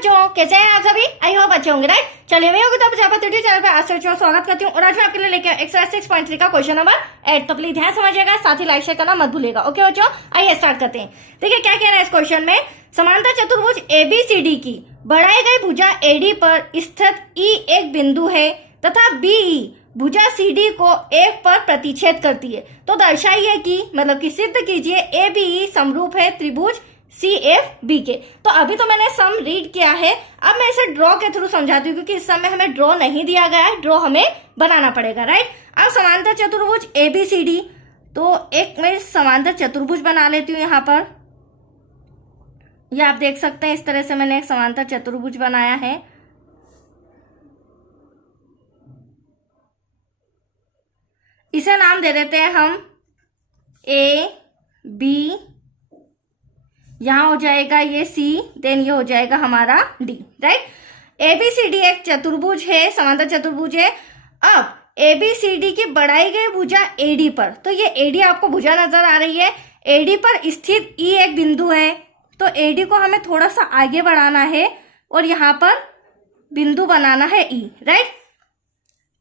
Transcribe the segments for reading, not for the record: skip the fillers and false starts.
बच्चों, कैसे हैं आप सभी? आई होप अच्छे होंगे, राइट। चलिए मैं योगिता प्रजापति यूट्यूब चैनल पे आज से स्वागत करती हूँ और आज मैं आपके लिए लेके एक्सरसाइज 6.3 का क्वेश्चन नंबर 8। तो प्लीज ध्यान समझिएगा, साथ ही लाइक शेयर करना मत भूलिएगा। ओके बच्चों, आइए स्टार्ट करते हैं। देखिए क्या कहना है इस क्वेश्चन में। समांतर चतुर्भुज एबीसीडी की बढ़ाई गई भुजा एडी पर स्थित ई एक बिंदु है तथा बीई भुजा सीडी को एफ पर प्रतिच्छेद करती है। तो दर्शाइए कि मतलब कि सिद्ध कीजिए ए बी समरूप है त्रिभुज सी एफ बी के। तो अभी तो मैंने सम रीड किया है, अब मैं इसे ड्रॉ के थ्रू समझाती हूँ क्योंकि इस समय हमें ड्रॉ नहीं दिया गया है, ड्रॉ हमें बनाना पड़ेगा, राइट। अब समांतर चतुर्भुज ए बी सी डी, तो एक मैं समांतर चतुर्भुज बना लेती हूँ यहाँ पर। ये आप देख सकते हैं, इस तरह से मैंने एक समांतर चतुर्भुज बनाया है। इसे नाम दे देते हैं हम ए बी, यहां हो जाएगा ये सी, देन ये हो जाएगा हमारा डी, राइट। एबीसीडी एक चतुर्भुज है, समांतर चतुर्भुज है। अब एबीसीडी की बढ़ाई गई भुजा एडी पर, तो ये एडी आपको भुजा नजर आ रही है, एडी पर स्थित ई एक बिंदु है। तो एडी को हमें थोड़ा सा आगे बढ़ाना है और यहां पर बिंदु बनाना है ई, राइट।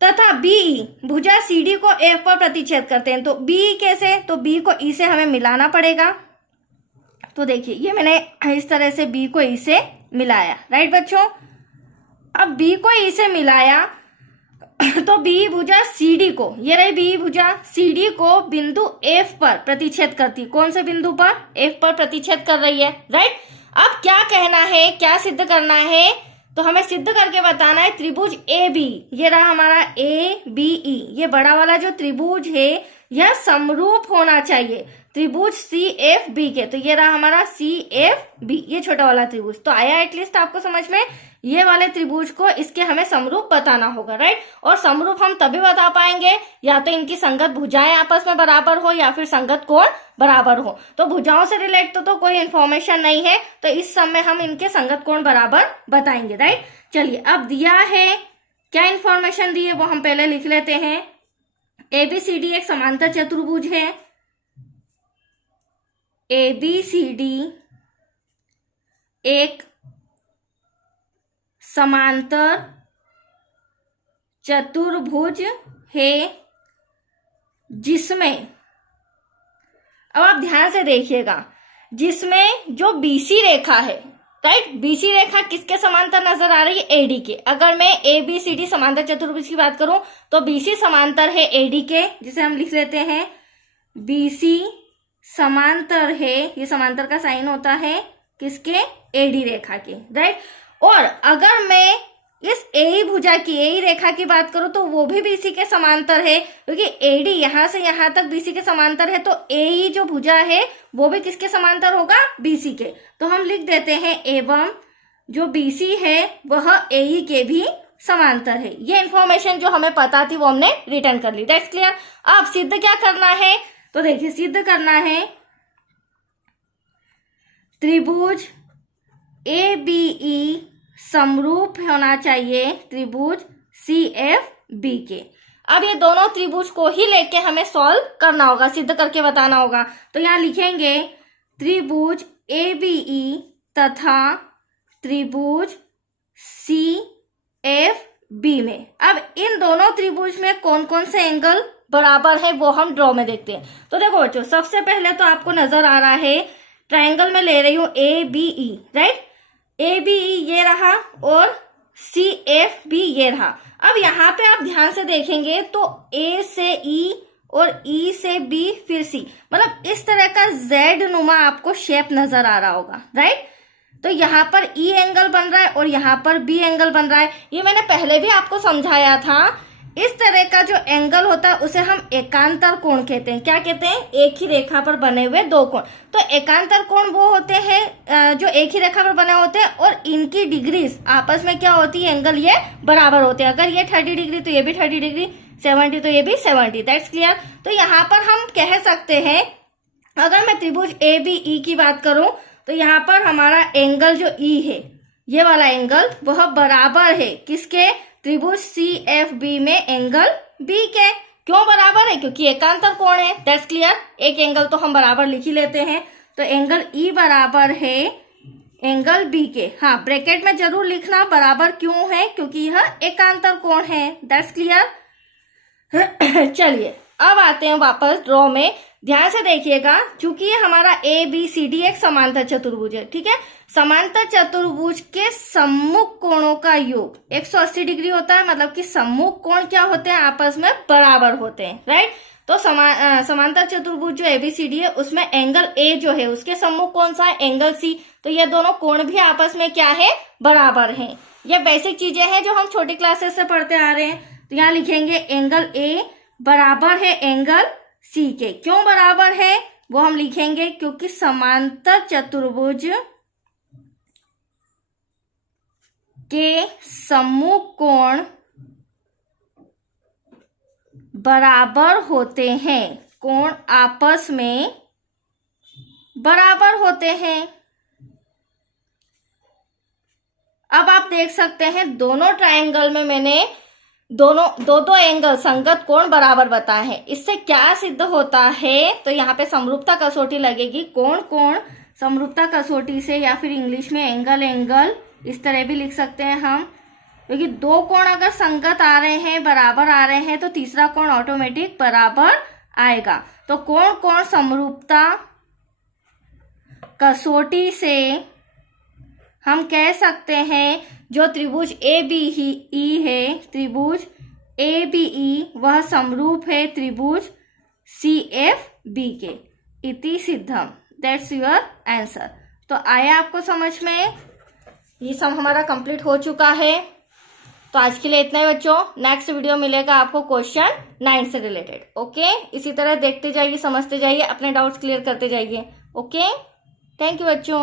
तथा बीई भुजा सीडी को एफ पर प्रतिच्छेद करते हैं। तो बी कैसे, तो बी को ई से हमें मिलाना पड़ेगा। तो देखिए ये मैंने इस तरह से बी को ई से मिलाया, राइट बच्चों। अब बी को ई से मिलाया तो बी भुजा सीडी को, ये रही बी भुजा सीडी को बिंदु एफ पर प्रतिच्छेद करती। कौन से बिंदु पर? एफ पर प्रतिच्छेद कर रही है, राइट। अब क्या कहना है, क्या सिद्ध करना है, तो हमें सिद्ध करके बताना है त्रिभुज ए बी, ये रहा हमारा ए बी ई, ये बड़ा वाला जो त्रिभुज है यह समरूप होना चाहिए त्रिभुज सी एफ बी के। तो ये रहा हमारा सी एफ बी, ये छोटा वाला त्रिभुज। तो आया एटलीस्ट आपको समझ में, ये वाले त्रिभुज को इसके हमें समरूप बताना होगा, राइट। और समरूप हम तभी बता पाएंगे या तो इनकी संगत भुजाएं आपस में बराबर हो या फिर संगत कोण बराबर हो। तो भुजाओं से रिलेट तो कोई इन्फॉर्मेशन नहीं है, तो इस समय हम इनके संगत कोण बराबर बताएंगे, राइट। चलिए अब दिया है, क्या इन्फॉर्मेशन दी है वो हम पहले लिख लेते हैं। एबीसीडी एक समांतर चतुर्भुज है, एबीसीडी एक समांतर चतुर्भुज है जिसमें, अब आप ध्यान से देखिएगा, जिसमें जो बीसी रेखा है, राइट, बीसी रेखा किसके समांतर नजर आ रही है? एडी के। अगर मैं ए बी सी डी समांतर चतुर्भुज की बात करूं तो बीसी समांतर है एडी के, जिसे हम लिख लेते हैं बीसी समांतर है, ये समांतर का साइन होता है किसके? एडी रेखा के, राइट। और अगर मैं इस ए भुजा की, ए रेखा की बात करूं तो वो भी बीसी के समांतर है, क्योंकि एडी यहां से यहां तक बीसी के समांतर है। तो ए जो भुजा है वो भी किसके समांतर होगा? बीसी के। तो हम लिख देते हैं एवं जो बीसी है वह ए के भी समांतर है। ये इंफॉर्मेशन जो हमें पता थी वो हमने रिटर्न कर ली, दैट्स क्लियर। अब सिद्ध क्या करना है, तो देखिए सिद्ध करना है त्रिभुज ए बी ई समरूप होना चाहिए त्रिभुज सी एफ बी के। अब ये दोनों त्रिभुज को ही लेके हमें सॉल्व करना होगा, सिद्ध करके बताना होगा। तो यहां लिखेंगे त्रिभुज ए बी ई तथा त्रिभुज सी एफ बी में। अब इन दोनों त्रिभुज में कौन कौन से एंगल बराबर है वो हम ड्रॉ में देखते हैं। तो देखो बच्चों, सबसे पहले तो आपको नजर आ रहा है, ट्रायंगल में ले रही हूं A B E, right. A B E ये रहा और सी एफ बी ये रहा। अब यहाँ पे आप ध्यान से देखेंगे तो ए से ई और ई से बी फिर सी, मतलब इस तरह का जेड नुमा आपको शेप नजर आ रहा होगा, राइट। तो यहाँ पर ई एंगल बन रहा है और यहाँ पर बी एंगल बन रहा है। ये मैंने पहले भी आपको समझाया था, इस तरह का जो एंगल होता है उसे हम एकांतर कोण कहते हैं। क्या कहते हैं? एक ही रेखा पर बने हुए दो कोण। तो एकांतर कोण वो होते हैं जो एक ही रेखा पर बने होते हैं और इनकी डिग्रीज आपस में क्या होती है? एंगल ये बराबर होते हैं। अगर ये 30 डिग्री तो ये भी 30 डिग्री, 70 तो ये भी 70, दैट्स क्लियर। तो यहाँ पर हम कह सकते हैं, अगर मैं त्रिभुज ए बी ई की बात करूं तो यहाँ पर हमारा एंगल जो ई है, ये वाला एंगल वह बराबर है किसके? त्रिभुज सी एफ बी में एंगल बी के। क्यों बराबर है? क्योंकि एकांतर कोण है, दैट्स क्लियर। एक एंगल तो हम बराबर लिख ही लेते हैं। तो एंगल ई बराबर है एंगल बी के, हाँ ब्रैकेट में जरूर लिखना बराबर क्यों है, क्योंकि यह एकांतर कोण है। That's clear. चलिए अब आते हैं वापस ड्रॉ में। ध्यान से देखिएगा, चूंकि ये हमारा ए बी सी डी एक समांतर चतुर्भुज है, ठीक है। समांतर चतुर्भुज के सम्मुख कोणों का योग 180 डिग्री होता है, मतलब कि सम्मुख कोण क्या होते हैं, आपस में बराबर होते हैं, राइट। तो समांतर चतुर्भुज जो एबीसीडी है उसमें एंगल ए जो है उसके सम्मुख कौन सा है, एंगल सी। तो ये दोनों कोण भी आपस में क्या है, बराबर हैं। ये बेसिक चीजें हैं जो हम छोटी क्लासेस से पढ़ते आ रहे हैं। तो यहाँ लिखेंगे एंगल ए बराबर है एंगल सी के। क्यों बराबर है वो हम लिखेंगे, क्योंकि समांतर चतुर्भुज के सम्मुख कोण बराबर होते हैं, कोण आपस में बराबर होते हैं। अब आप देख सकते हैं दोनों ट्रायंगल में मैंने दो एंगल संगत कोण बराबर बताए हैं। इससे क्या सिद्ध होता है, तो यहाँ पे समरूपता कसौटी लगेगी। कोण समरूपता कसौटी से, या फिर इंग्लिश में एंगल इस तरह भी लिख सकते हैं हम, क्योंकि दो कोण अगर संगत आ रहे हैं, बराबर आ रहे हैं, तो तीसरा कोण ऑटोमेटिक बराबर आएगा। तो कोण समरूपता कसौटी से हम कह सकते हैं जो त्रिभुज ए बी ई है, त्रिभुज ए बी ई वह समरूप है त्रिभुज सी एफ बी के। इति सिद्धम। That's your answer. तो आया आपको समझ में? ये सब हमारा कंप्लीट हो चुका है। तो आज के लिए इतना ही बच्चों। नेक्स्ट वीडियो मिलेगा आपको क्वेश्चन 9 से रिलेटेड। ओके, इसी तरह देखते जाइए, समझते जाइए, अपने डाउट्स क्लियर करते जाइए। ओके, थैंक यू बच्चों।